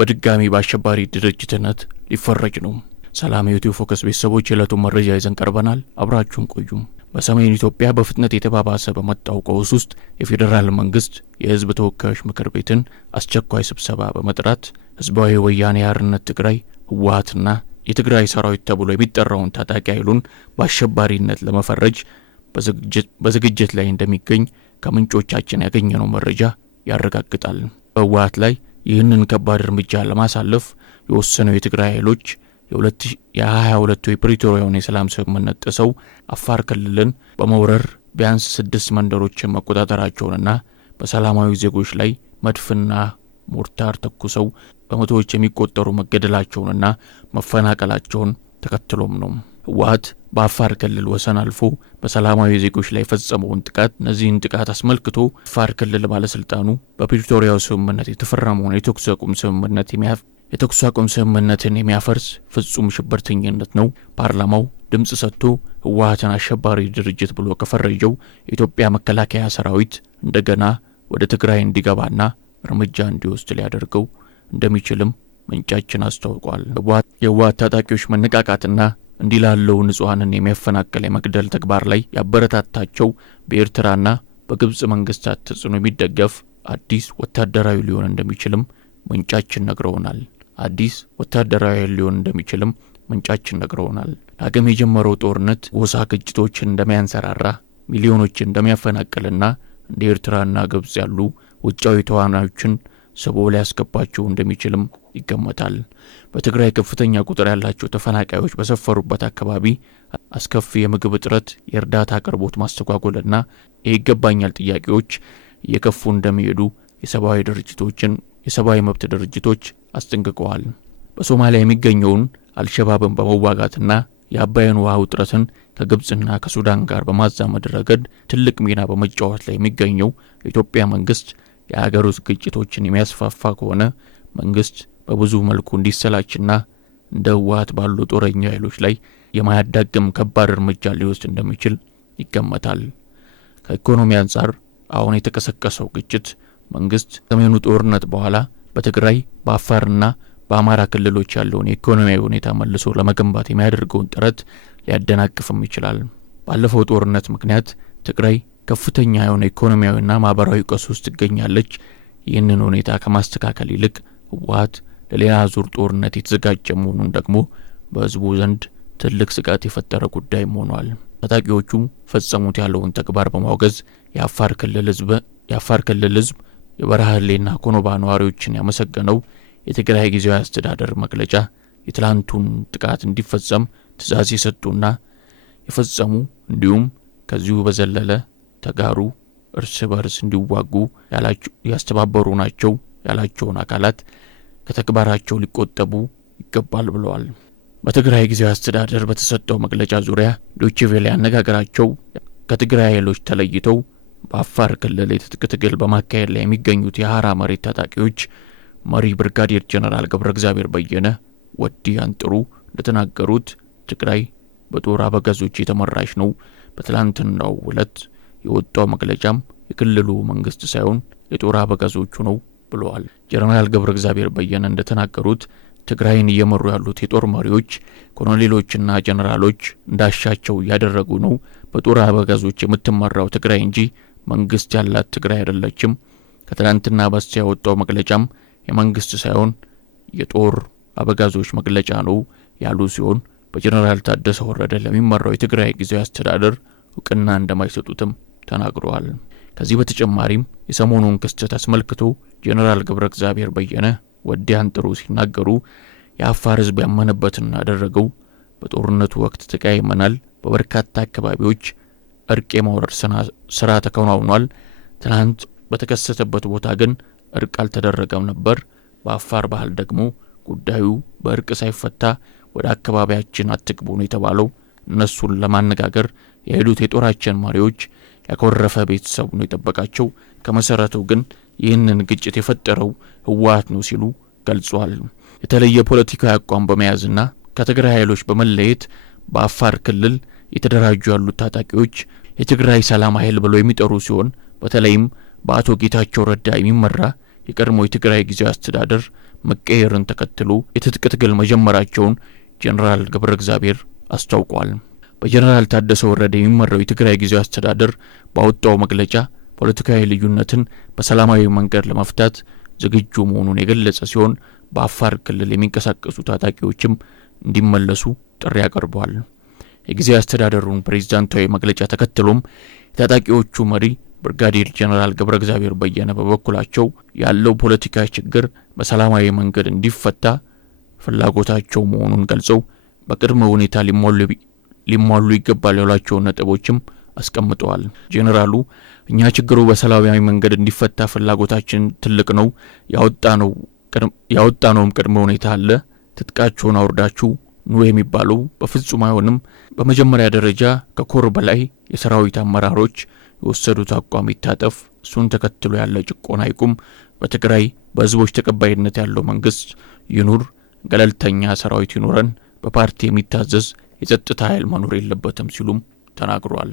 በድጋሚ በአሸባሪ ድርጅትነት ሊፈረጅ ነው። ሰላም የዩቲዩብ ፎከስ ቤተሰቦች የዕለቱን መረጃ ይዘን ቀርበናል። አብራችሁን ቆዩ። በሰሜን ኢትዮጵያ በፍጥነት የተባባሰ በመጣው ቀውስ ውስጥ የፌዴራል መንግስት የህዝብ ተወካዮች ምክር ቤትን አስቸኳይ ስብሰባ በመጥራት ህዝባዊ ወያኔ ሓርነት ትግራይ ህወሓትና የትግራይ ሰራዊት ተብሎ የሚጠራውን ታጣቂ ኃይሉን በአሸባሪነት ለመፈረጅ በዝግጅት ላይ እንደሚገኝ ከምንጮቻችን ያገኘነው መረጃ ያረጋግጣል። በህወሓት ላይ ይህንን ከባድ እርምጃ ለማሳለፍ የወሰነው የትግራይ ኃይሎች የ2022 የፕሪቶሪያውን የሰላም ስምምነት ጥሰው አፋር ክልልን በመውረር ቢያንስ 6 መንደሮችን መቆጣጠራቸውንና በሰላማዊ ዜጎች ላይ መድፍና ሞርታር ተኩሰው በመቶዎች የሚቆጠሩ መገደላቸውንና መፈናቀላቸውን ተከትሎም ነው። ህወሓት በአፋር ክልል ወሰን አልፎ በሰላማዊ ዜጎች ላይ ፈጸመውን ጥቃት ጥቃት አስመልክቶ አፋር ክልል ባለስልጣኑ በፕሪቶሪያው ስምምነት የተፈረመውን የተኩስ አቁም ስምምነትን የሚያፈርስ ፍጹም ሽብርተኝነት ነው። ፓርላማው ድምጽ ሰጥቶ ህወሓትን አሸባሪ ድርጅት ብሎ ከፈረጀው የኢትዮጵያ መከላከያ ሰራዊት እንደገና ወደ ትግራይ እንዲገባና እርምጃ እንዲወስድ ሊያደርገው እንደሚችልም ምንጫችን አስታውቋል። የህወሓት ታጣቂዎች መነቃቃትና እንዲላለው ንጹሃንን የሚያፈናቅል የመግደል ተግባር ላይ ያበረታታቸው በኤርትራና በግብጽ መንግስታት ተጽዕኖ የሚደገፍ አዲስ ወታደራዊ ሊሆን እንደሚችልም ምንጫችን ነግረውናል። ዳግም የጀመረው ጦርነት ጎሳ ግጭቶችን እንደሚያንሰራራ፣ ሚሊዮኖችን እንደሚያፈናቅልና እንደ ኤርትራና ግብጽ ያሉ ውጫዊ ተዋናዮችን ስቦ ሊያስገባቸው እንደሚችልም ይገመታል። በትግራይ ከፍተኛ ቁጥር ያላቸው ተፈናቃዮች በሰፈሩበት አካባቢ አስከፊ የምግብ እጥረት፣ የእርዳታ አቅርቦት ማስተጓጎልና የይገባኛል ጥያቄዎች እየከፉ እንደሚሄዱ የሰብአዊ መብት ድርጅቶች አስጠንቅቀዋል። በሶማሊያ የሚገኘውን አልሸባብን በመዋጋትና የአባይን ውሃ ውጥረትን ከግብጽና ከሱዳን ጋር በማዛመድ ረገድ ትልቅ ሚና በመጫወት ላይ የሚገኘው የኢትዮጵያ መንግስት የሀገር ውስጥ ግጭቶችን የሚያስፋፋ ከሆነ መንግስት በብዙ መልኩ እንዲሰላችና እንደ ህወሓት ባሉ ጦረኛ ኃይሎች ላይ የማያዳግም ከባድ እርምጃ ሊወስድ እንደሚችል ይገመታል። ከኢኮኖሚ አንጻር አሁን የተቀሰቀሰው ግጭት መንግስት ሰሜኑ ጦርነት በኋላ በትግራይ በአፋርና በአማራ ክልሎች ያለውን የኢኮኖሚያዊ ሁኔታ መልሶ ለመገንባት የሚያደርገውን ጥረት ሊያደናቅፍም ይችላል። ባለፈው ጦርነት ምክንያት ትግራይ ከፍተኛ የሆነ ኢኮኖሚያዊና ማህበራዊ ቀውስ ውስጥ ትገኛለች። ይህንን ሁኔታ ከማስተካከል ይልቅ ህወሓት ለሌላ ዙር ጦርነት የተዘጋጀ መሆኑን ደግሞ በህዝቡ ዘንድ ትልቅ ስጋት የፈጠረ ጉዳይ ሆኗል። ታጣቂዎቹ ፈጸሙት ያለውን ተግባር በማውገዝ የአፋር ክልል ህዝብ የበረሃሌና ኮኖባ ነዋሪዎችን ያመሰገነው የትግራይ ጊዜያዊ አስተዳደር መግለጫ የትላንቱን ጥቃት እንዲፈጸም ትዕዛዝ የሰጡና የፈጸሙ እንዲሁም ከዚሁ በዘለለ ተጋሩ እርስ በርስ እንዲዋጉ ያስተባበሩ ናቸው ያላቸውን አካላት ከተግባራቸው ሊቆጠቡ ይገባል ብለዋል። በትግራይ ጊዜያዊ አስተዳደር በተሰጠው መግለጫ ዙሪያ ዶይቼ ቬለ ያነጋገራቸው ከትግራይ ኃይሎች ተለይተው በአፋር ክልል የትጥቅ ትግል በማካሄድ ላይ የሚገኙት የሐራ መሬት ታጣቂዎች መሪ ብርጋዴር ጀነራል ገብረእግዚአብሔር በየነ ወዲ አንጥሩ እንደተናገሩት ትግራይ በጦር አበጋዞች የተመራች ነው። በትላንትናው ዕለት የወጣው መግለጫም የክልሉ መንግስት ሳይሆን የጦር አበጋዞቹ ነው ብለዋል። ጀነራል ገብረእግዚአብሔር በየነ እንደተናገሩት ትግራይን እየመሩ ያሉት የጦር መሪዎች ኮሎኔሎችና ጀነራሎች እንዳሻቸው ያደረጉ ነው። በጦር አበጋዞች የምትመራው ትግራይ እንጂ መንግስት ያላት ትግራይ አይደለችም። ከትላንትና በስቲያ የወጣው መግለጫም የመንግስት ሳይሆን የጦር አበጋዞች መግለጫ ነው ያሉ ሲሆን በጀነራል ታደሰ ወረደ ለሚመራው የትግራይ ጊዜያዊ አስተዳደር እውቅና እንደማይሰጡትም ተናግረዋል። ከዚህ በተጨማሪም የሰሞኑን ክስተት አስመልክቶ ጀነራል ገብረእግዚአብሔር በየነ ወዲ አንጥሩ ሲናገሩ የአፋር ህዝብ ያመነበትና ያደረገው በጦርነቱ ወቅት ተቃይመናል። በበርካታ አካባቢዎች እርቅ የማውረድ ስራ ተከናውኗል። ትናንት በተከሰተበት ቦታ ግን እርቅ አልተደረገም ነበር። በአፋር ባህል ደግሞ ጉዳዩ በእርቅ ሳይፈታ ወደ አካባቢያችን አትግቡ ነው የተባለው። እነሱን ለማነጋገር የሄዱት የጦራችን መሪዎች ያኮረፈ ቤተሰብ ነው የጠበቃቸው። ከመሰረቱ ግን ይህንን ግጭት የፈጠረው ህወሓት ነው ሲሉ ገልጿል። የተለየ ፖለቲካዊ አቋም በመያዝና ከትግራይ ኃይሎች በመለየት በአፋር ክልል የተደራጁ ያሉት ታጣቂዎች የትግራይ ሰላም ኃይል ብለው የሚጠሩ ሲሆን በተለይም በአቶ ጌታቸው ረዳ የሚመራ የቀድሞ የትግራይ ጊዜያዊ አስተዳደር መቀየርን ተከትሎ የትጥቅ ትግል መጀመራቸውን ጀነራል ገብረ እግዚአብሔር አስታውቋል። በጀነራል ታደሰ ወረደ የሚመራው የትግራይ ጊዜያዊ አስተዳደር ባወጣው መግለጫ ፖለቲካዊ ልዩነትን በሰላማዊ መንገድ ለመፍታት ዝግጁ መሆኑን የገለጸ ሲሆን በአፋር ክልል የሚንቀሳቀሱ ታጣቂዎችም እንዲመለሱ ጥሪ አቀርበዋል። የጊዜያዊ አስተዳደሩን ፕሬዝዳንታዊ መግለጫ ተከትሎም የታጣቂዎቹ መሪ ብርጋዴር ጀነራል ገብረ እግዚአብሔር በየነ በበኩላቸው ያለው ፖለቲካዊ ችግር በሰላማዊ መንገድ እንዲፈታ ፍላጎታቸው መሆኑን ገልጸው በቅድመ ሁኔታ ሊሟሉ ይገባል ያሏቸውን ነጥቦችም አስቀምጠዋል። ጀነራሉ እኛ ችግሩ በሰላማዊ መንገድ እንዲፈታ ፍላጎታችን ትልቅ ነው፣ ያወጣነውም ቅድመ ሁኔታ አለ፣ ትጥቃችሁን አውርዳችሁ ኑ የሚባለው በፍጹም አይሆንም። በመጀመሪያ ደረጃ ከኮር በላይ የሰራዊት አመራሮች የወሰዱት አቋም ይታጠፍ፣ እሱን ተከትሎ ያለ ጭቆና ይቁም፣ በትግራይ በህዝቦች ተቀባይነት ያለው መንግስት ይኑር፣ ገለልተኛ ሰራዊት ይኑረን፣ በፓርቲ የሚታዘዝ የጸጥታ ኃይል መኖር የለበትም ሲሉም ተናግሯል።